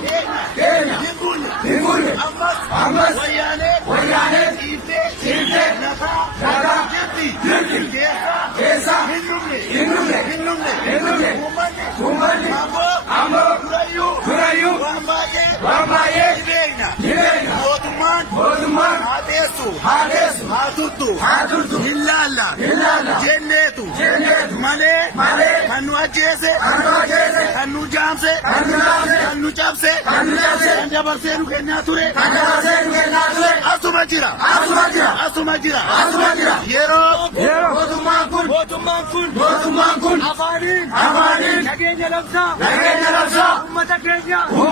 keenya hin bulle ammas wayyaanee dhiiftee nagaa jirti keessa hin dhumne uummanni ammoo durayyuu waan baay'ee ni beekna mootummaan haa teessu haa tuttu hin laalla jenneetu malee kan nu ajjeese kan nu jaamse kan nu cabse kan dabarsee nu kennaa ture asuma jira yeroo mootummaan kun afaaniin nageenya labsaa uummata keenya